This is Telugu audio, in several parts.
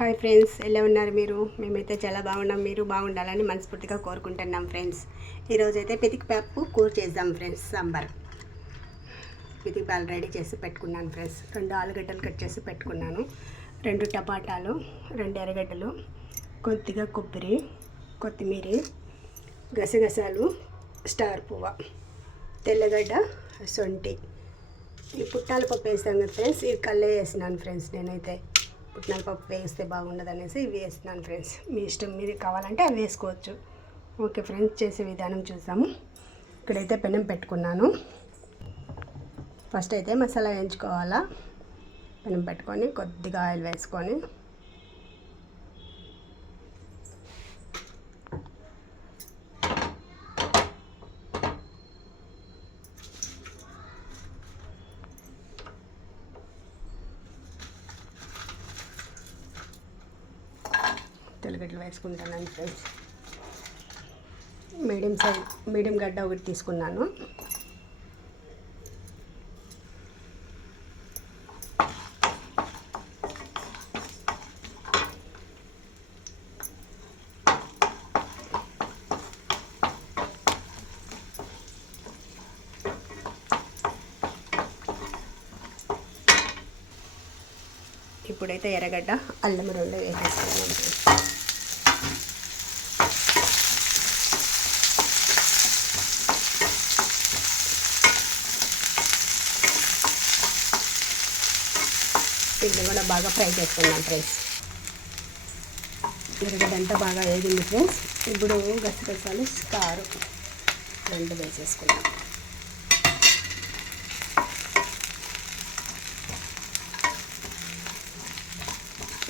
హాయ్ ఫ్రెండ్స్, ఎలా ఉన్నారు మీరు? మేమైతే చాలా బాగున్నాం. మీరు బాగుండాలని మనస్ఫూర్తిగా కోరుకుంటున్నాం ఫ్రెండ్స్. ఈరోజైతే పితికిపప్పు కూర చేద్దాం ఫ్రెండ్స్. సాంబార్ పితికిపాలు రెడీ చేసి పెట్టుకున్నాను ఫ్రెండ్స్. 2 ఆలుగడ్డలు కట్ చేసి పెట్టుకున్నాను, 2 టమాటాలు, 2 ఎర్రగడ్డలు, కొద్దిగా కొబ్బరి, కొత్తిమీర, గసగసాలు, స్టార్ పువ్వ, తెల్లగడ్డ, సొంటి. ఈ పుట్నాల పప్పు వేసాను కదా ఫ్రెండ్స్, ఈ కళ్ళే వేసినాను ఫ్రెండ్స్. నేనైతే పుట్నాల పప్పు వేస్తే బాగుండదు అనేసి ఇవి వేస్తున్నాను ఫ్రెండ్స్. మీ ఇష్టం, మీరు కావాలంటే అవి వేసుకోవచ్చు. ఓకే ఫ్రెండ్స్, చేసే విధానం చూసాము. ఇక్కడైతే పెనం పెట్టుకున్నాను. ఫస్ట్ అయితే మసాలా వేయించుకోవాలా. పెనం పెట్టుకొని కొద్దిగా ఆయిల్ వేసుకొని తెల్లగడ్డలు వేసుకుంటాను ఫ్రెండ్స్. మీడియం గడ్డ ఒకటి తీసుకున్నాను. ఇప్పుడైతే ఎర్రగడ్డ, అల్లం 2 వేసేసుకున్నాను. ఇది కూడా బాగా ఫ్రై చేసుకున్నాను ఫ్రెండ్స్. ఎర్రగడ్డ అంతా బాగా వేగింది ఫ్రెండ్స్. ఇప్పుడు గసగసాలు, స్టార్ 2 వేసేసుకున్నాం.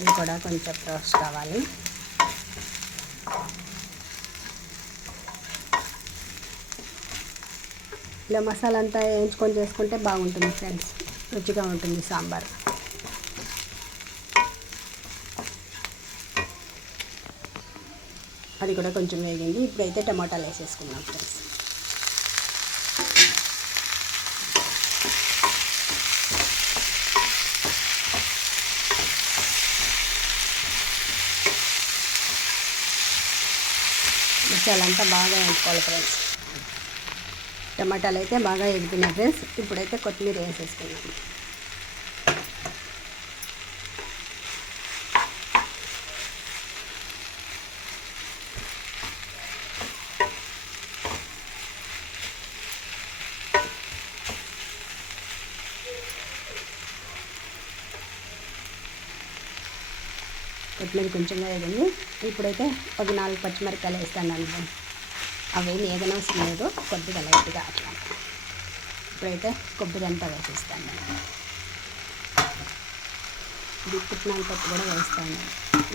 ఇది కూడా కొంచెం రోస్ట్ కావాలి. ఇలా మసాలా అంతా వేయించుకొని చేసుకుంటే బాగుంటుంది ఫ్రెండ్స్, రుచిగా ఉంటుంది సాంబార్. అది కూడా కొంచెం వేగింది. ఇప్పుడైతే టమాటాలు వేసేసుకున్నాం ఫ్రెండ్స్. మసాలా అంతా బాగా వేయించుకోవాలి ఫ్రెండ్స్. టమాటాలు అయితే బాగా ఎగిపోయినాయి ఫ్రెండ్స్. ఇప్పుడైతే కొత్తిమీర వేసేసుకున్నాం. కొత్తిమీర కొంచెం వేయగలి. ఇప్పుడైతే ఒక 4 పచ్చిమిరపకాయలు వేస్తాను. అవేమి ఏదైనా అవసరం లేదు, కొద్దిగా లైట్గా అట్లా. ఇప్పుడైతే కొబ్బరి అంతా వేసేస్తాను. ఇది పుట్నాల పప్పు కూడా వేస్తాను.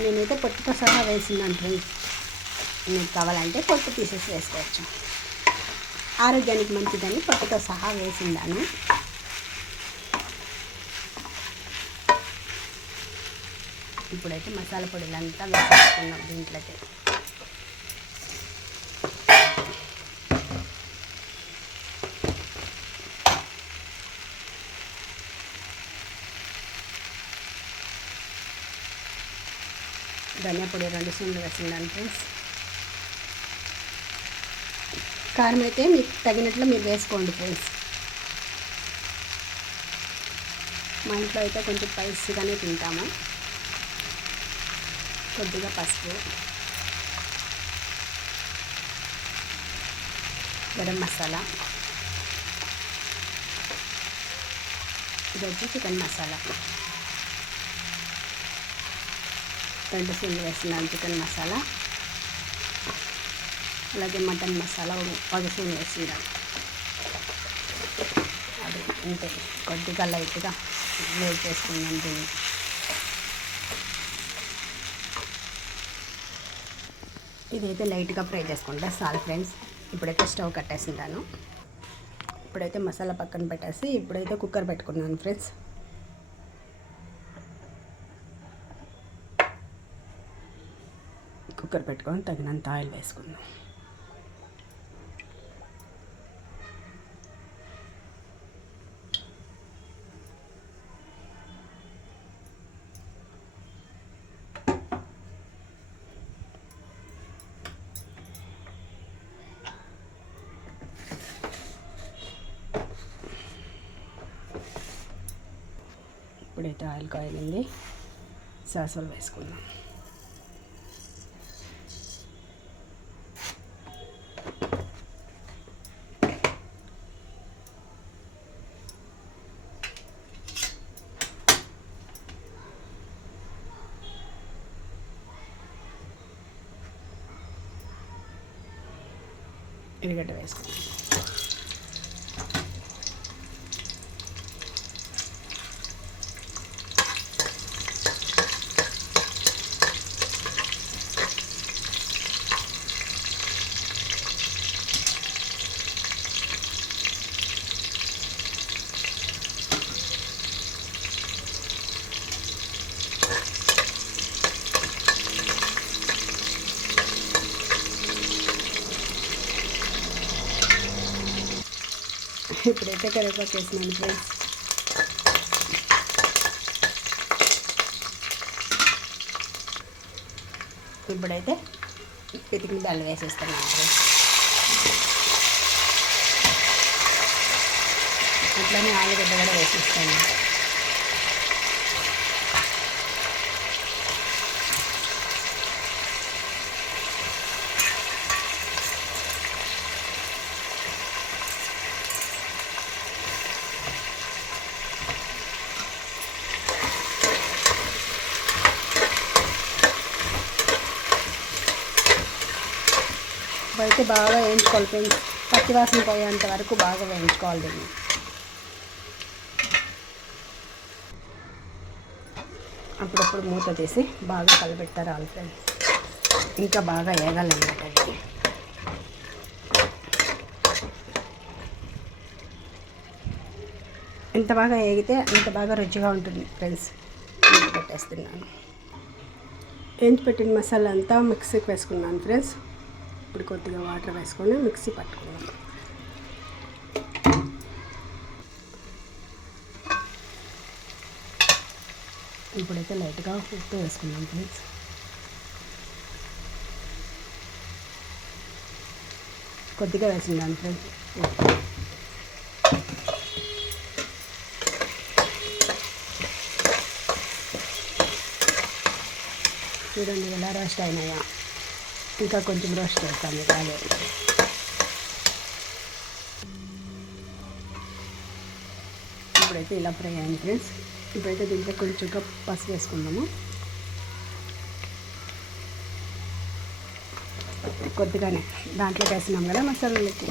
నేనైతే పొట్టుతో సహా వేసిందాను ఫ్రెండ్స్. మీకు కావాలంటే పొట్టు తీసేసి వేసుకోవచ్చు. ఆరోగ్యానికి మంచిదని పొట్టుతో సహా వేసిందాను. ఇప్పుడైతే మసాలా పొడులంతా వేసేసుకున్నాం దీంట్లోకి. ధనియా పొడి 2 స్పూన్లు వేసిందాను ఫ్రెండ్స్. కారం అయితే మీకు తగినట్లు మీరు వేసుకోండి ఫ్రెండ్స్. మా ఇంట్లో అయితే కొంచెం స్పైసీగానే తింటాము. కొద్దిగా పసుపు, గరం మసాలా, ఇది వచ్చి చికెన్ మసాలా 2 స్పూన్లు వేస్తున్నాను చికెన్ మసాలా. అలాగే మటన్ మసాలా 1 స్పూన్ వేస్తున్నాను. అది అంతే, కొద్దిగా లైట్గా వేడి చేసుకున్నాను దీన్ని. ఇదైతే లైట్గా ఫ్రై చేసుకుంటా చాలు ఫ్రెండ్స్. ఇప్పుడైతే స్టవ్ కట్టేసింటాను. ఇప్పుడైతే మసాలా పక్కన పెట్టేసి ఇప్పుడైతే కుక్కర్ పెట్టుకున్నాను ఫ్రెండ్స్. కుక్కర్ పెట్టుకొని తగినంత ఆయిల్ వేసుకుందాం. ఇప్పుడైతే ఆయిల్ కాయలింది, సాసులు వేసుకుందాం. ఎర్రగడ్డ వేసుకుందాం. ఇప్పుడైతే కరివేపాకు వేసినాను ఫ్రెండ్స్. ఇప్పుడైతే పితికిన బెల్లం వేసేస్తున్నాను ఫ్రెండ్స్. ఇట్లానే ఆలుగడ్డ కూడా వేసేస్తాను. అయితే బాగా వేయించుకోవాలి ఫ్రెండ్స్, పచ్చివాసన పోయేంత వరకు బాగా వేయించుకోవాలి దీన్ని. అప్పుడప్పుడు మూత తీసి బాగా కలిపెడతారు ఆలు ఫ్రెండ్స్, ఇంకా బాగా వేగాలన్నమాట అది. ఎంత బాగా వేగితే అంత బాగా రుచిగా ఉంటుంది ఫ్రెండ్స్. మూత పెట్టేస్తున్నాను. వేయించి పెట్టిన మసాలా అంతా మిక్సీకి వేసుకున్నాను ఫ్రెండ్స్. ఇప్పుడు కొద్దిగా వాటర్ వేసుకొని మిక్సీ పట్టుకున్నాం. ఇప్పుడైతే లైట్గా ఉప్పు వేసుకున్నాం ఫ్రెండ్స్. కొద్దిగా వేసిందాను ఫ్రెండ్స్. చూడండి ఎలా రోస్ట్ అయినాయా, ఇంకా కొంచెం రోస్ట్ చేస్తాను కాలేదు. ఇప్పుడైతే ఇలా ఫ్రై అయింది ఫ్రెండ్స్. ఇప్పుడైతే దీంట్లో కొంచెంగా పసుపు వేసుకుందాము. కొద్దిగానే దాంట్లో వేసినాం కదా మసాలాలకి.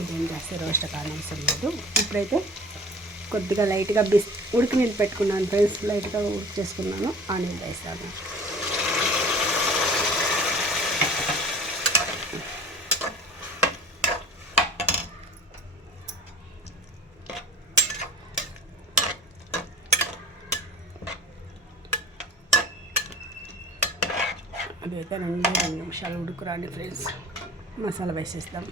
ఇదేం చేస్తే రోస్ట్ కానవసరం లేదు. ఇప్పుడైతే కొద్దిగా లైట్గా ఉడికి నీళ్ళు పెట్టుకున్నాను ఫ్రెండ్స్. లైట్గా ఉడికి చేసుకున్నాను, ఆ నీళ్ళు వేస్తాను. అదైతే 2 నిమిషాలు ఉడుకురాండి ఫ్రెండ్స్. మసాలా వేసేస్తాం.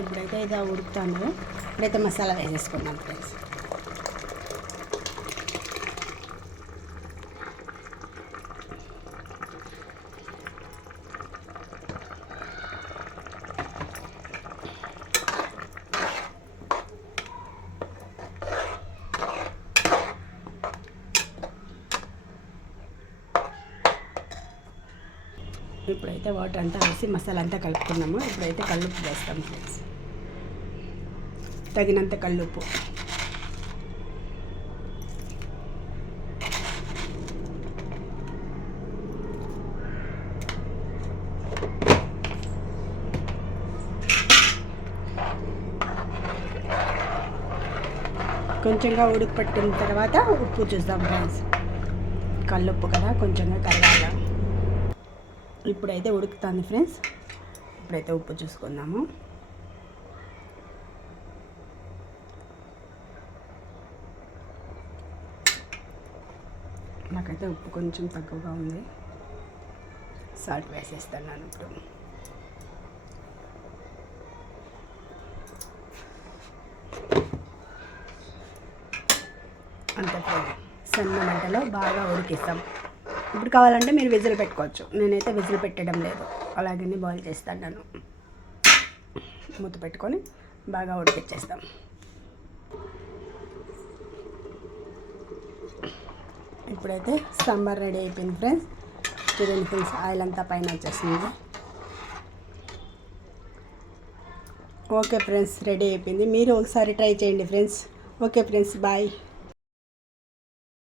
ఇప్పుడైతే ఇది ఉడుకుతాను. ఇప్పుడైతే మసాలా వేసేసుకున్నాం ఫ్రెండ్స్. ఇప్పుడైతే వాటర్ అంతా వేసి మసాలా అంతా కలుపుకున్నాము. ఇప్పుడైతే కల్లుప్పు వేస్తాం ఫ్రెండ్స్, తగినంత కల్లుప్పు. కొంచెంగా ఉడుకు పట్టిన తర్వాత ఉప్పు చూద్దాం ఫ్రెండ్స్. కల్లుప్పు కదా, కొంచెంగా కరగాల. ఇప్పుడైతే ఉడుకుతుంది ఫ్రెండ్స్. ఇప్పుడైతే ఉప్పు చూసుకుందాము. నాకైతే ఉప్పు కొంచెం తక్కువగా ఉంది, సాల్ట్ వేసేస్తున్నాను. ఇప్పుడు అంతే ఫ్రెండ్స్, సన్న మంటలో బాగా ఉడికిస్తాం. ఇప్పుడు కావాలంటే మీరు విజిల్ పెట్టుకోవచ్చు, నేనైతే విజిల్ పెట్టడం లేదు, అలాగని బాయిల్ చేస్తాను. నేను మూత పెట్టుకొని బాగా ఉడికిచ్చేస్తాం. ఇప్పుడైతే సాంబార్ రెడీ అయిపోయింది ఫ్రెండ్స్. చూడండి ఫ్రెండ్స్, ఆయిల్ అంతా పైన వచ్చేస్తుంది. ఓకే ఫ్రెండ్స్, రెడీ అయిపోయింది. మీరు ఒకసారి ట్రై చేయండి ఫ్రెండ్స్. Okay friends, bye.